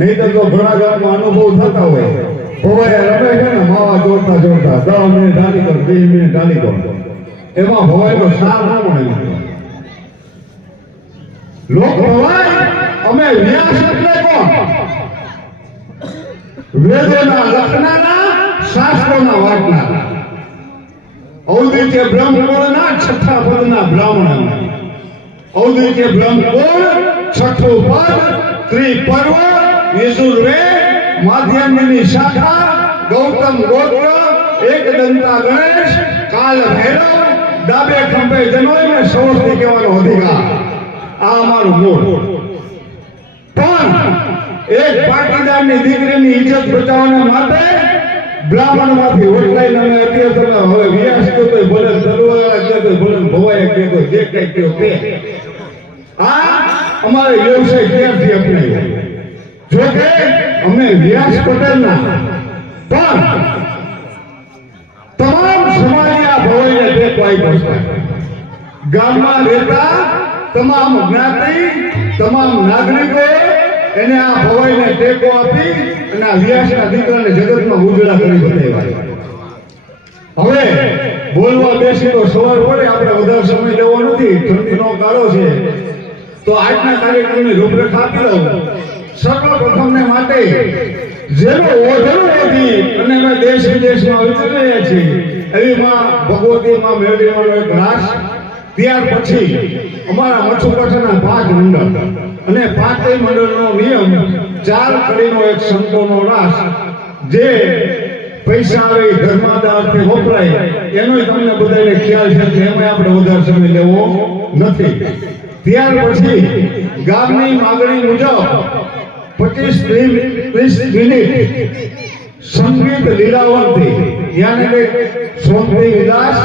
નહીં તો ઘણા ગામમાં અનુભવ થતા હોય ભવાઈ રમે છે ને માવા જોડતા 10 મિનિટ ડાલી કર 2 મિનિટ ડાલી કર એમાં ભવાઈનો સાર ના મળે લોક ભવાઈ અમે વ્યાસ એટલે કોણ વેદોના લખનારા શાસ્ત્રોના વાંચનારા ઔદિત્ય બ્રહ્મકુળના છઠ્ઠા પદના બ્રાહ્મણ ઔદિત્ય બ્રહ્મકુળ છઠ્ઠું પદ ત્રિપર્વ યજુર્વેદ માધ્યમની શાખા ગૌતમ ગોત્ર એકદંતા ગણેશ કાલ ભૈરવ ડાબે ખંભે જનોય ને સૌથી કહેવાનો અધિકાર આ અમારું મૂળ પણ એક પાટીદારની દીકરીની ઇજ્જત બચાવવા માટે બ્રાહ્મણમાંથી ઓટલાઈને અમે અત્યારે હવે વ્યાસ તો ભલે દરવાળા કે તો ભલે ભવાય કે તો જે કઈ કયો કે આ અમારે વ્યવસાય ક્યાંથી અપનાવ્યો જો કે અમે વ્યાસ પટેલના પણ તમામ સમાજના ભવાઈને ટેકો આપ્યો છે ગામમાં રહેતા તમામ જ્ઞાતિ તમામ નાગરિકો એને આ ભવાઈને ટેકો આપી અને આ વ્યાસના દીકરાને જગતમાં ઉજળા કરી બતાવ્યા હવે બોલવા બેસી તો સવાર પડે આપણે વધારે સમય લેવો નથી ઠંડીનો કાળો છે તો આજના કાર્યક્રમની રૂપરેખા આપી દઉં સર્વપ્રથમને માટે જેનો ઓઢણો હતી અને અમે દેશ વિદેશમાં વિચરી રહ્યા છીએ એવી માં ભગવતીમાં મેળવીનો એક રાસ ત્યાર પછી અમારા મચ્છુપઠાના 5 મંડળ અને 5 મંડળનો નિયમ 4 કડીનો એક સંતોનો રાસ જે પૈસા આવે ધર્માદાર્થે વપરાય એનો તમને બધાને ખ્યાલ છે કે એમાં આપણે વધારે સમય લેવો નથી ત્યાર પછી ગામની માંગણી મુજબ 25-30 મિનિટ સંગીત લીલાવંતી યાને કે સોમથી વિલાસ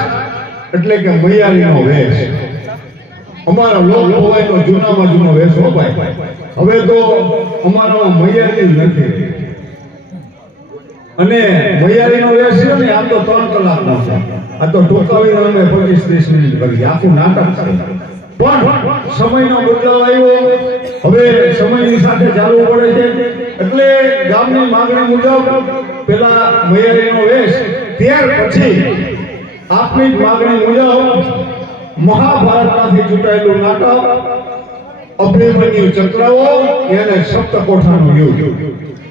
એટલે કે મૈયારીનો વેશ અમારો લોક ભવાઈનો જૂનામાં જૂનો વેશ હો ભાઈ હવે તો અમારો મૈયારી નથી અને મૈયારીનો વેશ છે ને આ તો 3 કલાકનો છે આ તો ટૂંકાવીને અમે 25-30 મિનિટ કરી આખું નાટક છે પણ સમયનો બદલાવ આવ્યો હવે સમયની સાથે ચાલવું પડે છે એટલે ગામની માંગણી મુજબ પેલા મૈયારીનો વેશ ત્યાર પછી આપની માંગણી મુજબ મહાભારતમાંથી ચૂંટાયેલું નાટક અભિમન્યુ ચક્રવો એને સપ્તકોઠાનું યુદ્ધ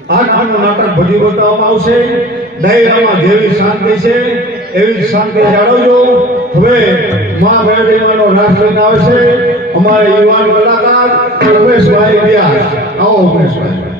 આ નામનું નાટક ભજી બતાવવામાં આવશે ડાયરામાં જેવી શાંતિ છે એવી શાંતિ જાળવજો હવે મા મેળવીનો રાસ લઈને આવશે અમારા યુવાન કલાકાર ઉમેશભાઈ વ્યાસ આવો ઉમેશભાઈ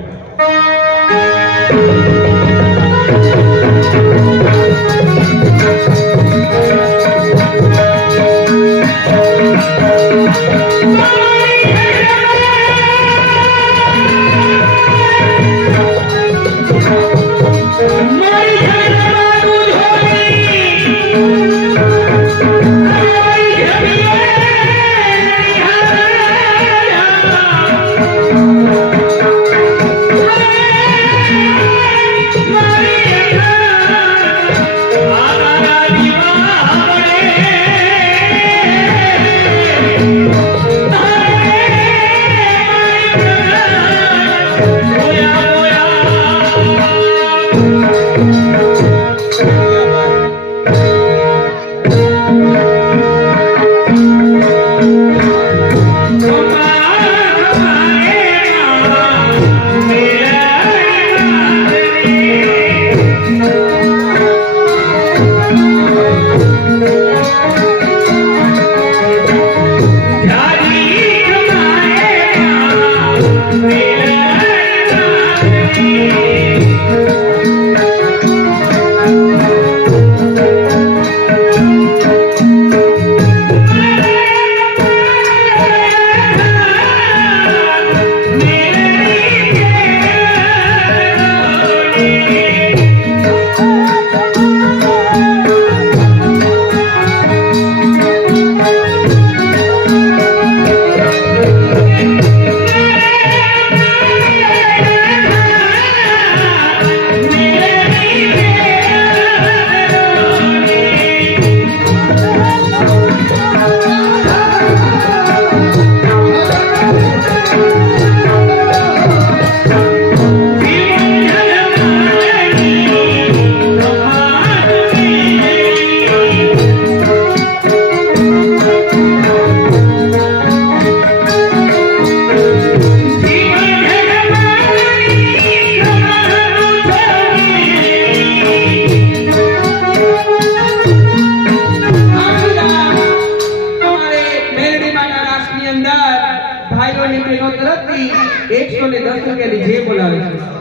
લખતું કે જે બોલાવે છે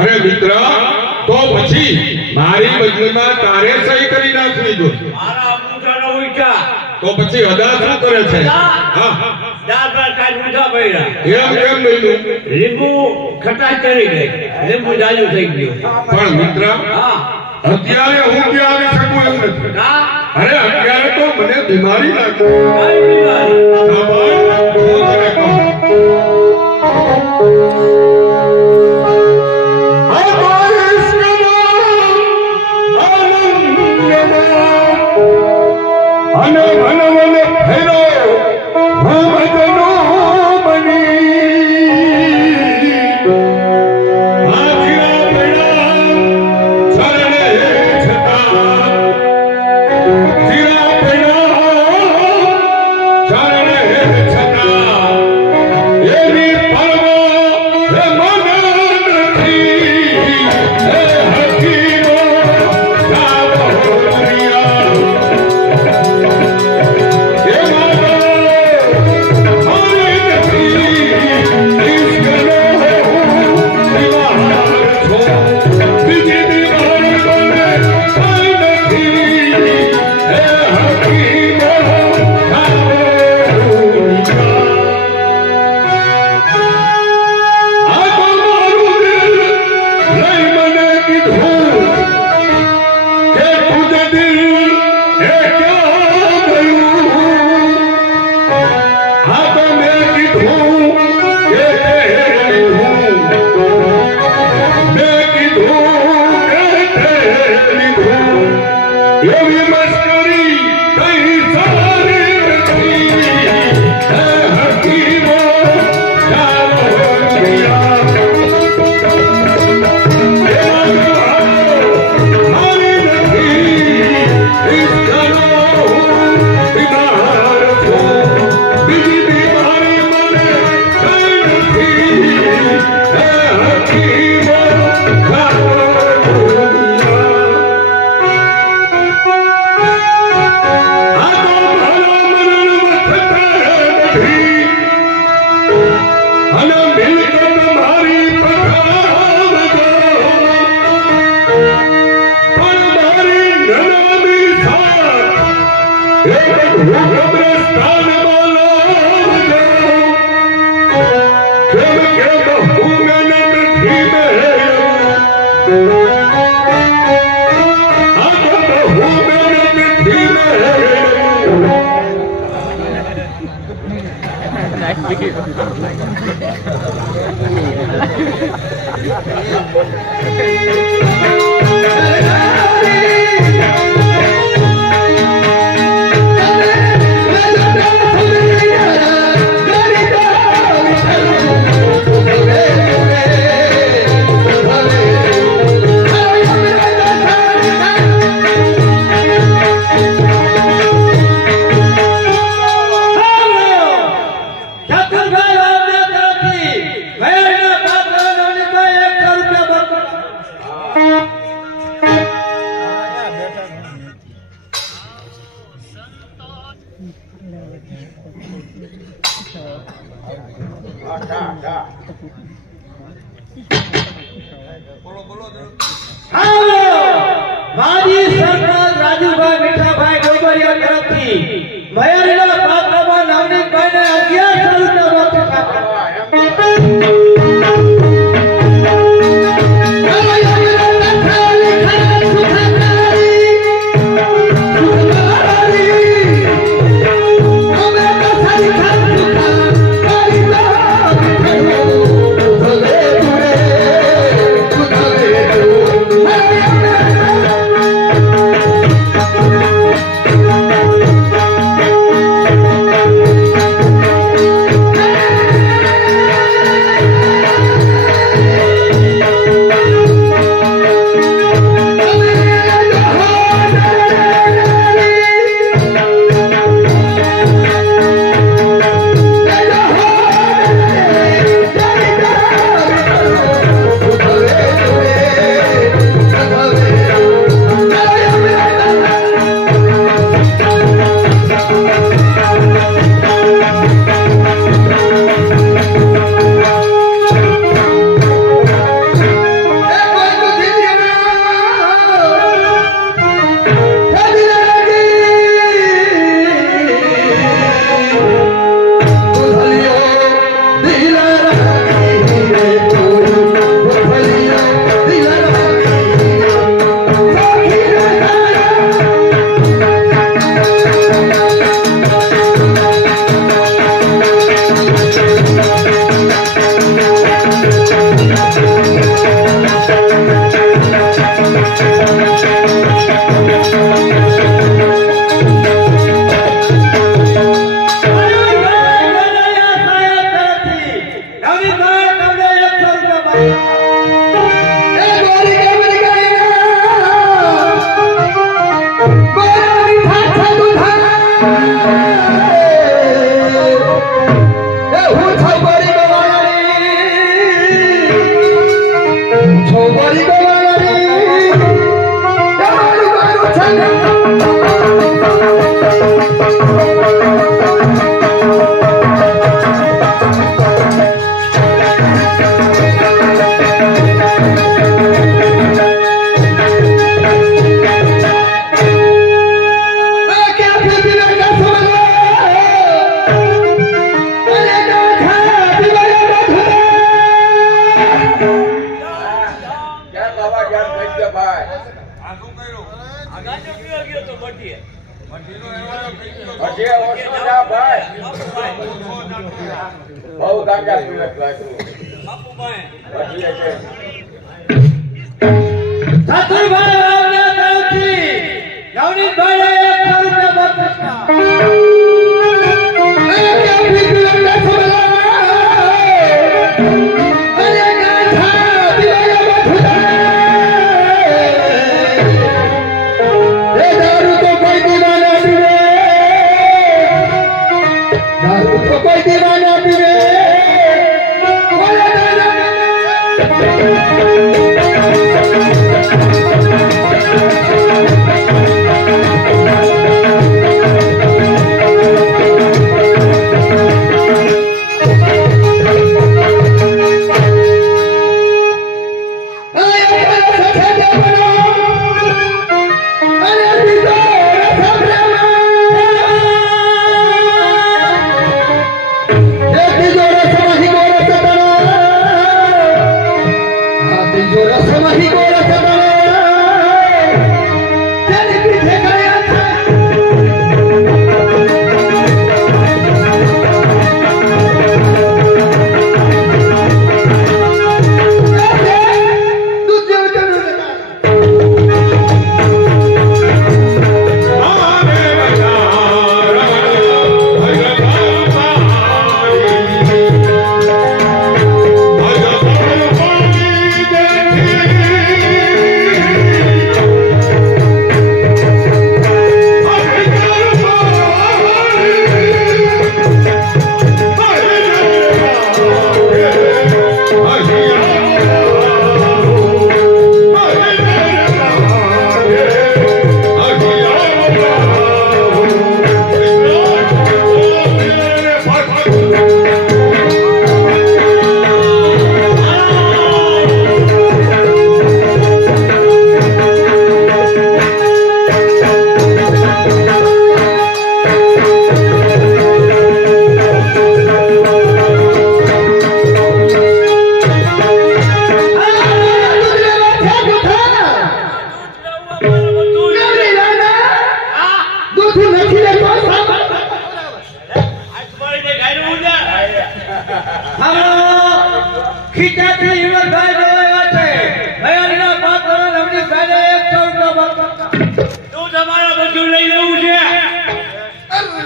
અરે મિત્ર તો પછી મારી બદલીમાં તારે સહી કરી નાખવી જોઈએ. મારા અંગૂઠાનો ઉઠા તો પછી અદા શું કરે છે? હા દાળ ભાત ખાઈને ઊંધા પડ્યા. એમ કેમ બન્યું? લીંબુ ખટાશ ચડી ગઈ, લીંબુ જાજુ થઈ ગયું. પણ મિત્ર હા અત્યારે હું ક્યાં આવી શકું એમ નથી. ના અરે અત્યારે તો મને બીમારી લાગે. કઈ બીમારી? હા ભાઈ, હું તને કહું. અને મનવને ફેરો ભૂમજનો બની હાથીના પૈડા ચરણે છતાં જીરા પૈડા ચરણે છતાં એની પરવા મન નથી હે હકીમો સાવો દુનિયા માજી સરપંચ રાજુભાઈ મીઠાભાઈ ગોબરિયા તરફથી મહેરના પાત્રમાં નવનીતભાઈને 1100 રૂપિયા બહુ ગાંજા પીવત લાગ્યું સાસુભાઈ આવના તરફથી નવનીતભાઈને よろしくお願いします。ખીચાથી હિંમતભાઈ જોડાયા છે ભયાનના પાત્ર નવનીતભાઈને 100 રૂપિયા તું તમારે બધું લઈ લેવું છે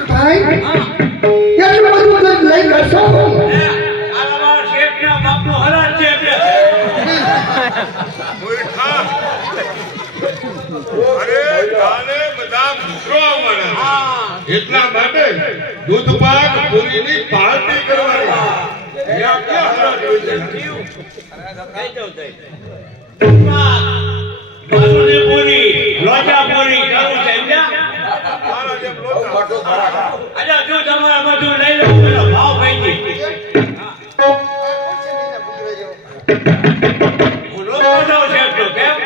ભાઈ કેટલું બધું તમે લઈ જશો આલામાં શેઠના બાપનો હરાજ છે એટલે મૂર્ખા. અરે કાલે બધા મિત્રો આવવાના એટલા માટે દૂધ પાક પૂરીની પાર્ટી કરવાની. ત્યાં ક્યાં હરાજ હોય છે? બાસુંદી પૂરી લોચા પૂરી ચાલુ છે સમજ્યા? મારા જેમ લોચા. અચ્છા તું તમારે બધું લઈ લેવું પેલો ભાવ ભાઈ હું લોકો જાઉં છે તો કેમ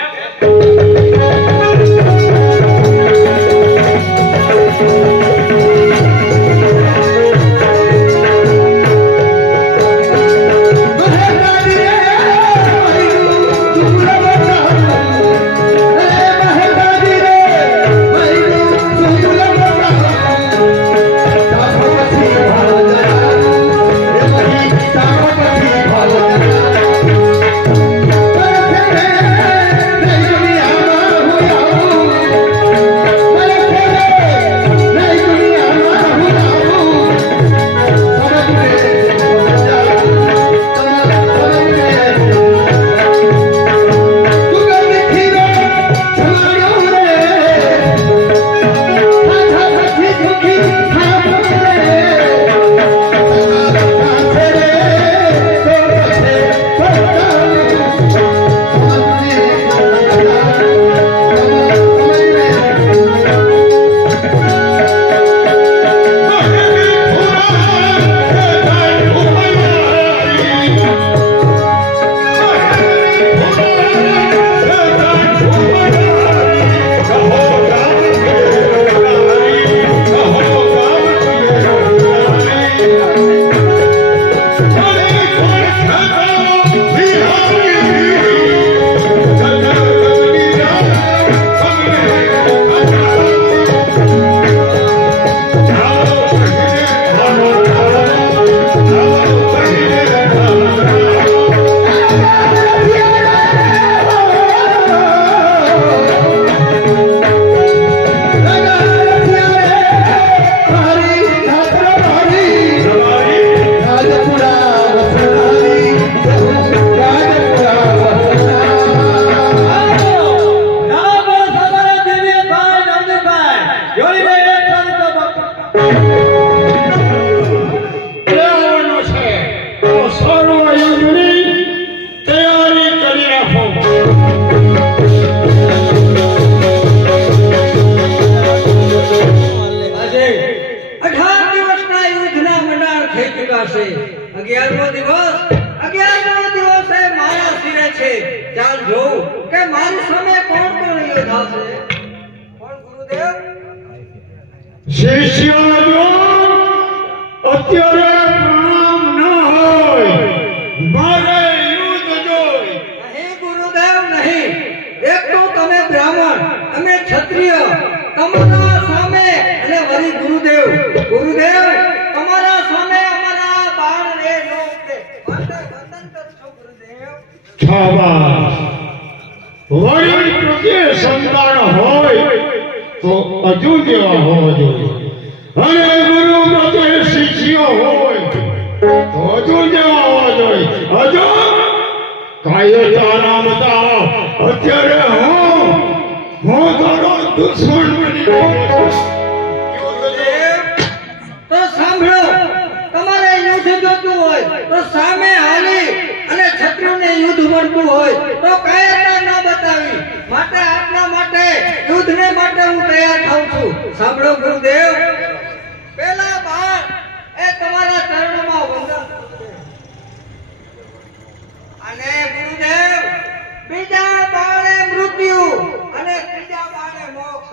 ચાલ જોઉં કે મારી સામે કોણ કોણ યોદ્ધા છે કોણ ગુરુદેવ શિષ્યો અત્યારે પ્રણામ ન હોય મારે યુદ્ધ જોઈ નહીં ગુરુદેવ નહીં એક તો તમે બ્રાહ્મણ અમે ક્ષત્રિય તમારા સામે અને વળી ગુરુદેવ તમારા સામે અમારા બાણ રે નો ઉપડે માટે વંદન કરશો ગુરુદેવ શાબાશ વડીલ પ્રત્યે સંતાન હોય તો હજુ જેવા હોવા જોઈએ અને ગુરુ પ્રત્યે શિષ્ય હોય તો હજુ જેવા હોવા જોઈએ હજુ કાયતા નામતા અત્યારે હું તારો દુશ્મન બની ગયો તો સાંભળો તમારે યુદ્ધ જોતું હોય તો સામે હાલી અને ક્ષત્રિયોને યુદ્ધ મળતું હોય તો કાયરતા ન બતાવી માટે આપના માટે યુદ્ધને માટે હું તૈયાર થાઉં છું સાંભળો ગુરુદેવ પહેલા બાણ એ તમારા ચરણોમાં વંદન અને ગુરુદેવ બીજા બાણે મૃત્યુ અને ત્રીજા બાણે મોક્ષ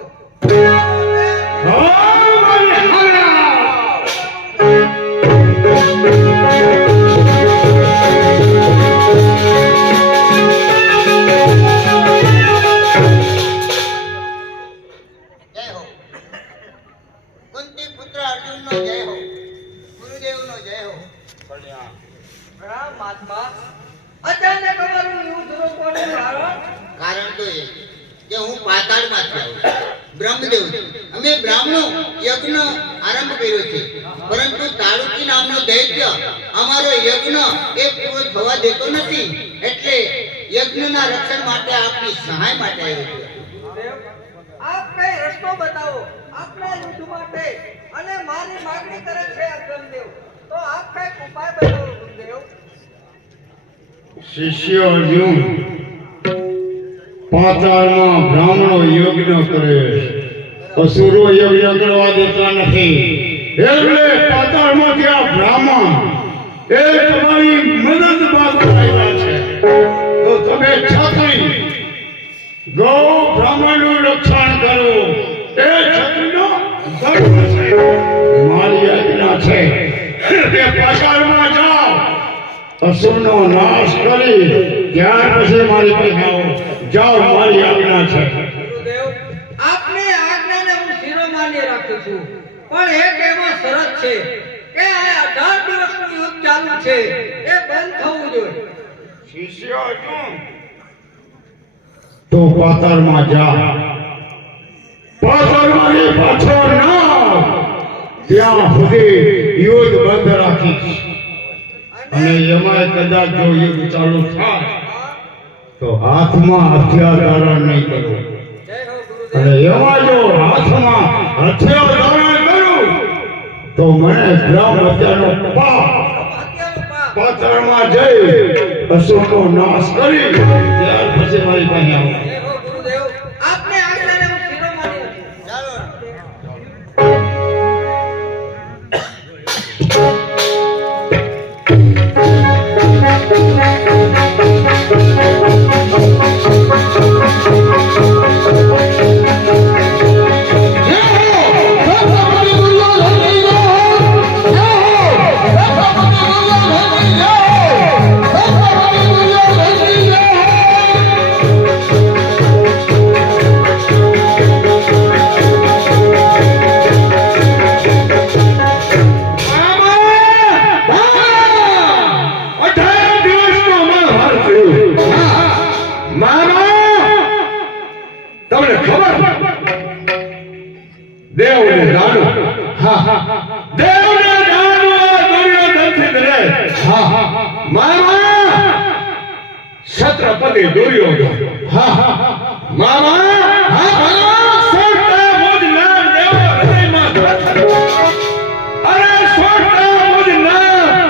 અચાનક અમારું યુદ્ધ રોકવાનું કારણ? કારણ તો એ કે હું પાતાળમાંથી આવું છું. બ્રહ્મદેવ છું. અમે બ્રાહ્મણો યજ્ઞ આરંભ કર્યો છે, પરંતુ તાળુકી નામનો દૈત્ય અમારો યજ્ઞ એ પૂરો થવા દેતો નથી. એટલે યજ્ઞના રક્ષણ માટે આપની સહાય માટે આવ્યો છું. ગુરુદેવ, આપ કઈ રસ્તો બતાવો આપના યુદ્ધ માટે. અને મારી માંગણી કરે છે અર્જુનદેવ, તો આપ કઈ ઉપાય બતાવો ગુરુદેવ. શિષ્ય અર્જુન, પાતાળમાં બ્રાહ્મણો યજ્ઞ કરે છે, અસુરો યજ્ઞ કરવા દેતા નથી. એટલે પાતાળમાંથી આ બ્રાહ્મણ એ તમારી મદદ માટે આવ્યા છે. તો તમે છત્રી ગૌ બ્રાહ્મણનું રક્ષણ કરો. એ છત્રીનો ધર્મ છે. મારી આજ્ઞા છે કે પાતાળમાં જાઓ, અસુરનો નાશ કરી ત્યાર પછી મારી પાસે આવો. જાઓ, મારી આજ્ઞા છે. ગુરુદેવ, આપની આજ્ઞાને હું શિરોમાન્ય રાખું છું, પણ એક એમાં શરત છે કે આ 18 દિવસનું યુદ્ધ ચાલુ છે, એ બંધ થવું જોઈએ. શિષ્ય અર્જુન, તો પાતાળમાં જા. પાતાળમાંથી પાછો ના ત્યાં સુધી યુદ્ધ બંધ રાખીશ. અને એમાં કદાચ જો યુદ્ધ ચાલુ થાય તો હાથમાં હથિયાર ધારણ નહીં કરો. જય હો ગુરુદેવ. અને એમાં જો હાથમાં હથિયાર ધારણ કરું તો મને બ્રહ્મ હત્યાનો પાપ હત્યાનો પાપ. પાતાળમાં જઈ અસુરનો નાશ કરી ત્યાર પછી મારી પાસે આવો. જય હો ગુરુદેવ, આપની આજ્ઞાને હું શિરોમાન્ય રાખું. ચાલો. તમને ખબર દેવને દાનુ, દેવને દાનુ આ દુર્યોધનથી ડરે. મામા છત્રપતિ દુર્યોધન, મામા સોળતા મુજ નામ દેવ હૃદયમાં ધરથરે. અરે સોળતા મુજ નામ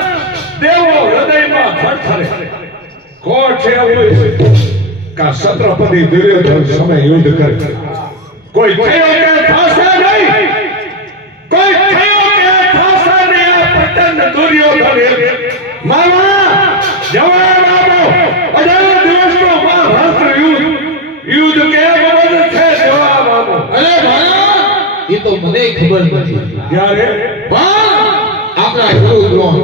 દેવો હૃદયમાં ધરથરે. કોણ છે એવું કા છત્રપતિ દુર્યોધન સામે યુદ્ધ કરે? કોઈ થયો કે થશે નહીં, કોઈ થયો કે થશે નહીં. આ પ્રચંડ દુર્યોધન મામા જવાબ આપો. 18 દિવસનો મહાભારત યુદ્ધ કેમ બંધ છે? જવાબ આપો. અરે ભાઈ, એ તો મને ખબર નથી. ત્યારે આપણા ગુરુ દ્રોણ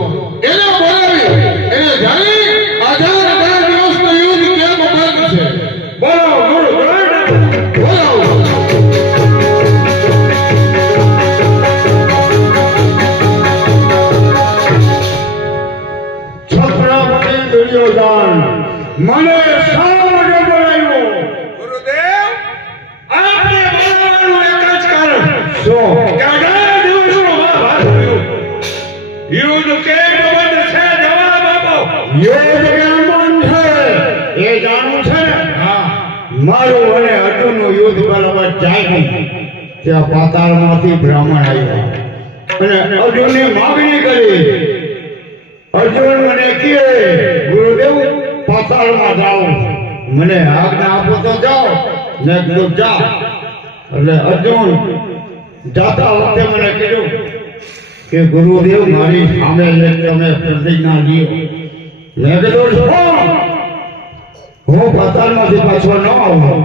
એને બોલાવી એને જાણી 18 દિવસનું યુદ્ધ કેમ બંધ છે. બોલો ગુરુ દ્રોણ, બોલાવો. છત્રપતિ દુર્યોધન મને શા માટે બોલાવ્યો? ગુરુદેવ, આપણે બોલાવવાનું એક જ કારણ શું? કે 18 દિવસનું મહાભારત યુદ્ધ કેમ બંધ છે? જવાબ આપો. યોગ કેમ બંધ છે એ જાણવું છે ને? મારું અને અર્જુનનું યુદ્ધ બરાબર જાય નહીં ત્યાં પાતાળમાંથી બ્રાહ્મણ આવ્યા અને અર્જુનની માગણી કરી. અર્જુન મને કહે, ગુરુદેવ પાતાળમાં જાઓ, મને આજ્ઞા આપો તો જાઓ. મેં કીધું જા. એટલે અર્જુન જાતા વખતે મને કીધું કે ગુરુદેવ મારી સામે એક તમે પ્રતિજ્ઞા લ્યો. મેં કીધું શું? હું પાતાળમાંથી પાછો ન આવું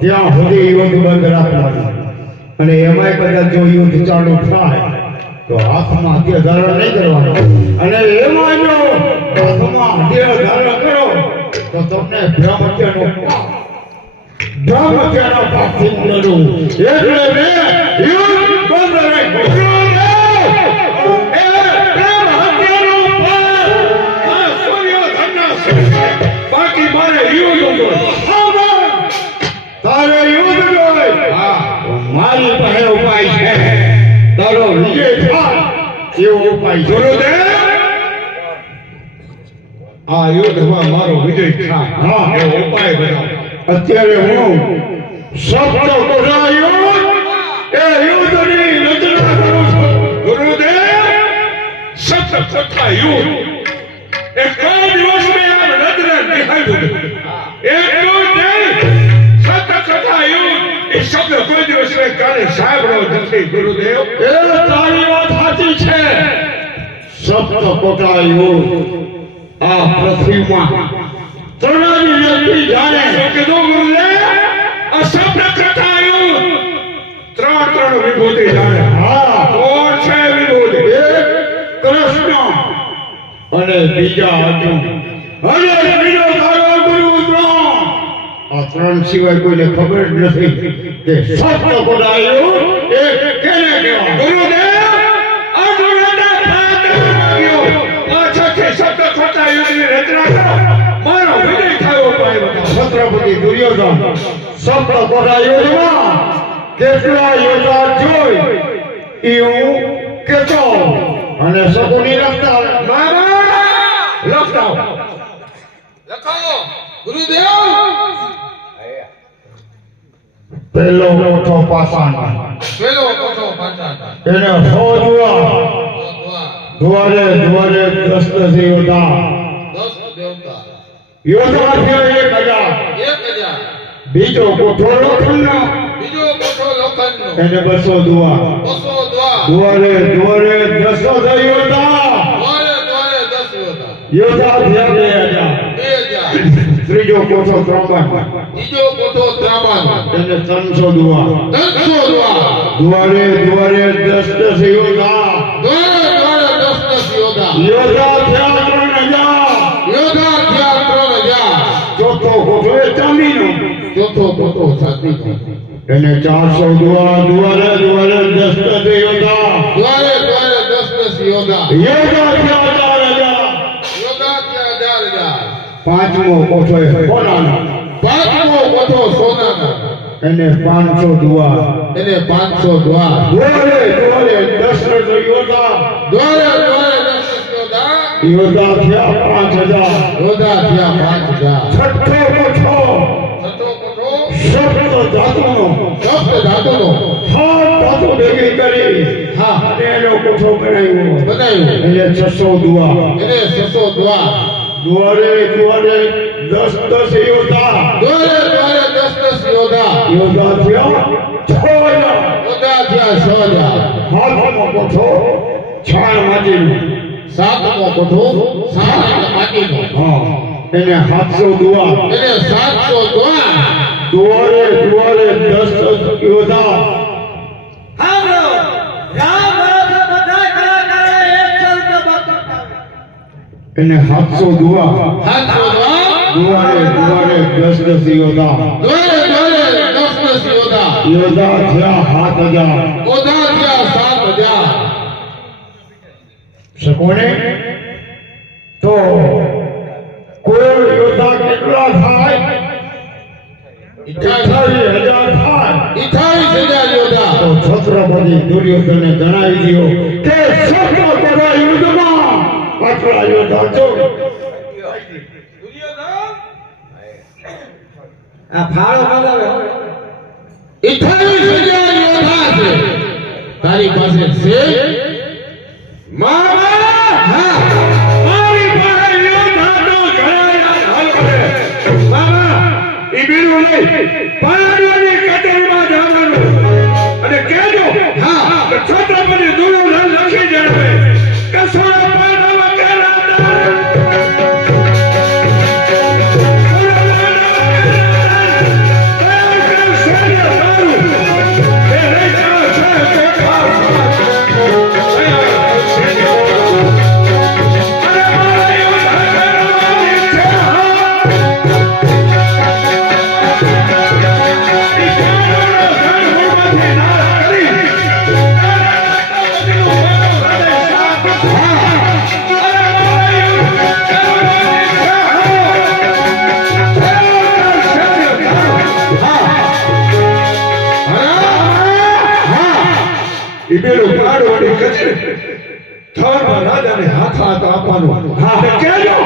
ત્યાં સુધી યુદ્ધ બંધ રાખવાનું. અને એમાંય કદાચ જો યુદ્ધ ચાલુ થાય તો હાથમાં હથિયાર ધારણ નહીં કરવાનું. અને એમાં જો હાથમાં હથિયાર ધારણ કરો તો તમને બ્રહ્મ હત્યાનો પાપથી લડું. એટલે મેં યુદ્ધ બંધ રાખ્યું. એ પ્રેમ હત્યાનો પાપ આ સૂર્યોધનના ઉપાય છે ગુરુદેવ આ યુદ્ધમાં મારો વિજય થાય હા. એવો ઉપાય બનાવો. અત્યારે હું સપ્ત કોઠા યુદ્ધ એ યુદ્ધની રચના કરું છું ગુરુદેવ સપ્તકથા યુદ્ધ એ કોઈ દિવસ મેં આ નજરે નિહાળ્યું એટલું નહીં સપ્તકથા યુદ્ધ એ શબ્દ કોઈ દિવસ મેં કાને સાંભળ્યો નથી ગુરુદેવ. એ તારી વાત સાચી છે સપ્ત કોઠા યુદ્ધ આ પૃથ્વીમાં ત્રણેય વ્યક્તિ જાણે શું કીધું ગુરુદેવ? આ સપ્તકથા યુદ્ધ ત્રણ વિભૂતિ જાણે. હા કોણ છે વિભૂતિ? એક કૃષ્ણ અને બીજા અર્જુન અને બીજો તારો ગુરુ દ્રોણ. આ ત્રણ સિવાય કોઈને ખબર જ નથી કે સપ્ત કોઠા યુદ્ધ એ કેને કહેવાય. ગુરુદેવ અર્જુનના ફાટમાં ગયો. પાછળથી સપ્તકથા યુદ્ધની રચના કરો. મારો વિજય થયો ઉપાય બતાવો. છત્રપતિ દુર્યોધન સપ્ત કોઠા યુદ્ધમાં કેટલા યોદ્ધા જોઈ ઈ હું કેતો અને સગુની રખતા મામા લખતાઓ. લખાવો ગુરુદેવ. પહેલો કોઠો પાસાનો પેલો કોઠો પાછળ એને સો દ્વારે દ્વારે 10 યોદ્ધા 10 દેવતા યોદ્ધા થયા 1000 1000. બીજો કોઠો લોખંડનો બીજો કોઠો લોખંડનો એને 200 દુઆ 200 દ્વાર. દ્વારે દ્વારે 10 યોદ્ધા દ્વારે દ્વારે 10 યોદ્ધા. યોદ્ધા થયા 2000 2000. ત્રીજો કોઠો ત્રંબક ત્રીજો કોઠો ત્રાબાનો એને 300 દુઆ 300 દ્વાર. દ્વારે દ્વારે 10 યોદ્ધા દ્વારે દ્વારે 10 યોદ્ધા. યોદ્ધા થયા 3000 યોદ્ધા થયા 3000. ચોથો કોઠો એ ચાંદીનો ચોથો કોઠો ચાંદીનો. એને 400 દુઆ દ્વારે દ્વારે 10 યોદ્ધા દ્વારે દ્વારે 10 યોદ્ધા. યોદ્ધા થયા 4000 યોદ્ધા થયા 4000. પાંચમો કોઠો એ સોનાનો પાંચમો કોઠો સોનાનો. એને 500 દુઆ એને 500 દ્વાર. દ્વારે દ્વારે 10 યોદ્ધા દ્વારે દ્વારે 10 યોદ્ધા. યોદ્ધા થયા 5000 યોદ્ધા થયા 5000. છઠ્ઠો કોઠો છઠ્ઠો કોઠો સપ્ત ધાતુનો સપ્ત ધાતુનો 7 ધાતુ ભેગી કરી હા અને એનો કોઠો બનાવ્યો બનાવ્યો. એને 600 દુઆ એને 600 દ્વાર. દ્વારે દ્વારે 10 યોદ્ધા દ્વારે દ્વારે 10 યોદ્ધા. યોદ્ધા થયા 6000 યોદ્ધા થયા 6000. હાથમાં કોઠો છાણ માટીનો સાતમો કોઠો સાત માટીનો. હા એને 700 દુઆ એને 700 દ્વાર. દ્વારે દ્વારે 10 યોદ્ધા સાંભળો, રામ ભરોસે બધા કલાકારો એક શબ્દ બતાવતા હોય. એને 700 દુઆ 700 દ્વાર. દ્વારે દ્વારે 10 યોદ્ધા દ્વારે દ્વારે 10 યોદ્ધા. યોદ્ધા થયા 7000 યોદ્ધા થયા 7000. સકોને તો કુલ યોદ્ધા કેટલા થાય 28,000 થાય 28,000 યોદ્ધા. તો છત્રપતિ દુર્યોધને જણાવી દો કે સપ્ત કોઠા યુદ્ધમાં આટલા યોદ્ધા જો આ ફાળો બગાવે 28,000 યોદ્ધા છે. તારી પાસે છે? મામા હા. મારી પાસે યોદ્ધા તો ઘણા હાલ કરે. મામા ઈ બીડું નહીં પાડવાની કચેરીમાં જવાનું અને કહેજો હા. કે છત્રપતિ દુર્યોધન લખી જણાવે કે સોના પાડવા કહેલા હતા. આપવાનું હા કહેજો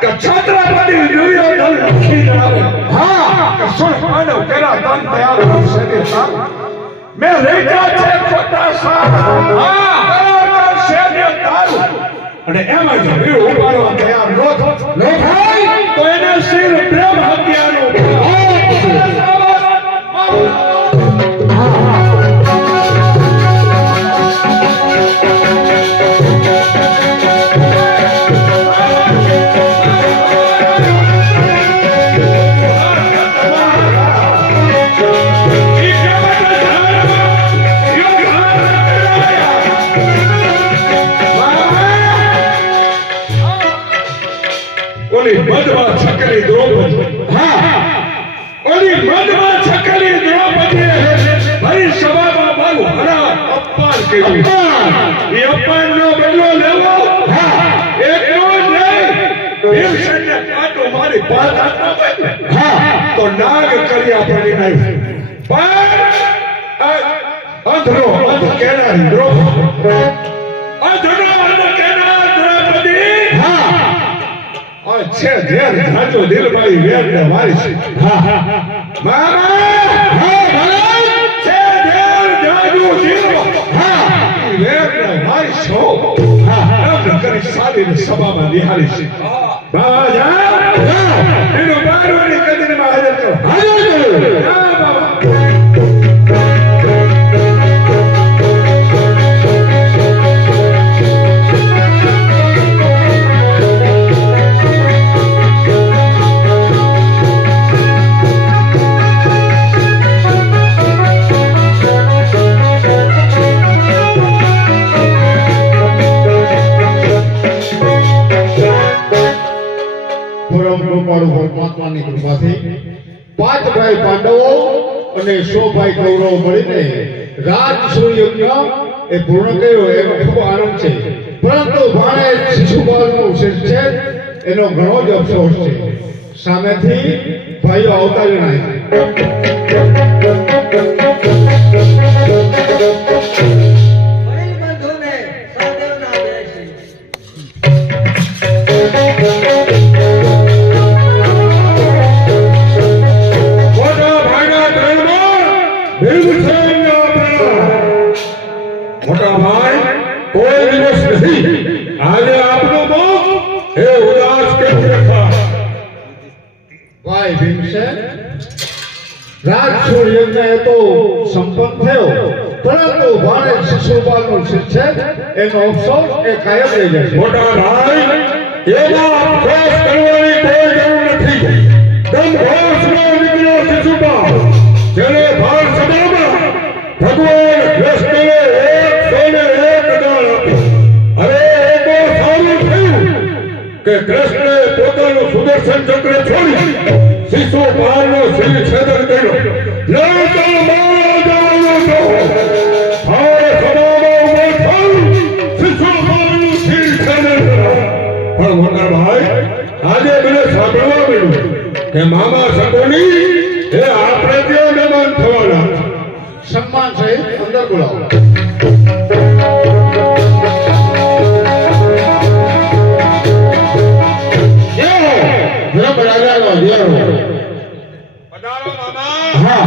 કે છત્રપતિ દુર્યોધન લખી આવે હા કે સુર માનવ કેરા તન તૈયાર કરશે ને તાર મેં રેખા છે ખોટા સા હા છે ને તારું અને એમાં જો વીર ઉપાડવા તૈયાર નો થાય તો એને શિર પ્રેમ હત્યાનો ઓલી મદમાં છકલી દ્રૌપદી હા ઓલી મદમાં છકલી દ્રૌપદી મારી સભામાં મારું હરા અપમાન કર્યું એ અપમાનનો બદલો લેવો હા એટલો નહીં ભીમસેનને કાંટો મારી પાદ આપવો હા તો નાગ કર્યા પડી નહીં પણ અંધનો અંધ કેનારી દ્રૌપદી અંધનો અંધ કેનાર દ્રૌપદી હા છે ધેર ધાજો દિલભાઈ વેર ને મારી છે મામા હા ભલા છે ધેર ધાજો દિલ હા વેર ને મારી છો હા કરી સાલીને સભામાં નિહાળી છે બાબા જા એનો બારવાની કદીમાં હાજર કરો હા બાબા પરમાત્માની કૃપાથી 5 ભાઈ પાંડવો અને 100 ભાઈ કૌરવો મળીને રાજસૂય યજ્ઞ એ પૂર્ણ કર્યો એનો ખૂબ આનંદ છે પરંતુ ભાણે શિશુપાલનું શિર છે એનો ઘણો જ અફસોસ છે સામેથી ભાઈઓ અવતારી નહીં વડીલ બંધુને સહદેવના આદેશ મોટા ભાઈ કોઈ દિવસ નહીં આજે આપનો મુખ એ ઉદાસ કેમ દેખા ભાઈ ભીમસેન રાજસૂય યજ્ઞ એ તો સંપન્ન થયો પરંતુ ભાણે શિશુપાલનું શિર છે એનો અફસોસ એ કાયમ રહી જશે મોટા ભાઈ એમાં અફસોસ કરવાની કોઈ જરૂર નથી દંભોષનો દીકરો શિશુપાલ જેને ભાર સભામાં ભગવાન કૃષ્ણએ 101 દાન આપ્યું અરે એ તો સારું થયું કે કૃષ્ણએ પોતાનું સુદર્શન ચક્ર છોડી શિશુપાલનો શિર છેદન કર્યો નહીં તો મારા જવાનું તો ભાર સભામાં ઉભો થયું શિશુપાલનું શિર છેદન પણ મોટા ભાઈ આજે મને સાંભળવા મળ્યું કે મામા સકોની એ આપણે ત્યાં મહેમાન થવાના સન્માન સહિત અંદર બોલાવો પધારો મામા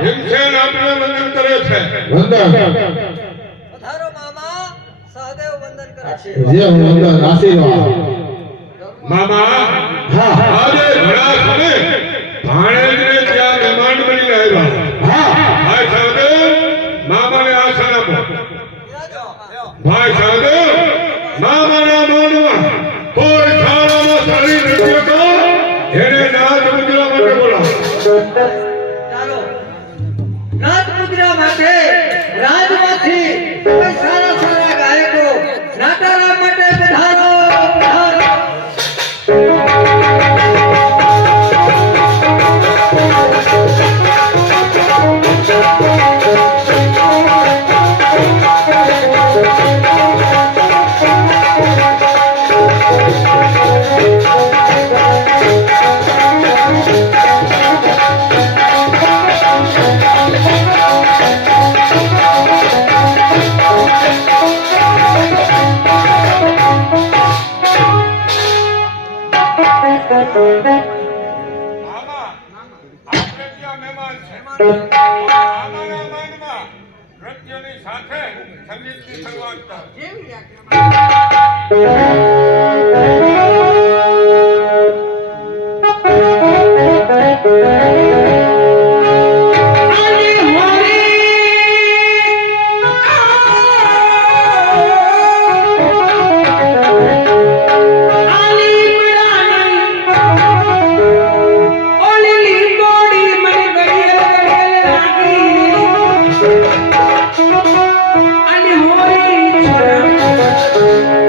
ભીમસેન આપને વંદન કરે છે પધારો મામા સહદેવ વંદન કરે છે મામા આજે ઘણા સમય ભાણેજને ત્યાં મહેમાન બનીને આવ્યા ભાઈ સહદેવ મામાને આસન આપો ભાઈ સહદેવ મામાના માનમાં કોઈ શાળામાં સારી નૃત્ય કરો એને નાચ મુદ્રા માટે બોલાવો ચાલો નાથ મુદ્રા માટે રાજમાંથી કોઈ સારા સારા ગાયકો નાટારામ માટે પધારો પધારો મામા આપણે ત્યાં મહેમાન છે મામાના માનમાં નૃત્યની સાથે સંગીતની શરૂઆત અને હોરી છોરા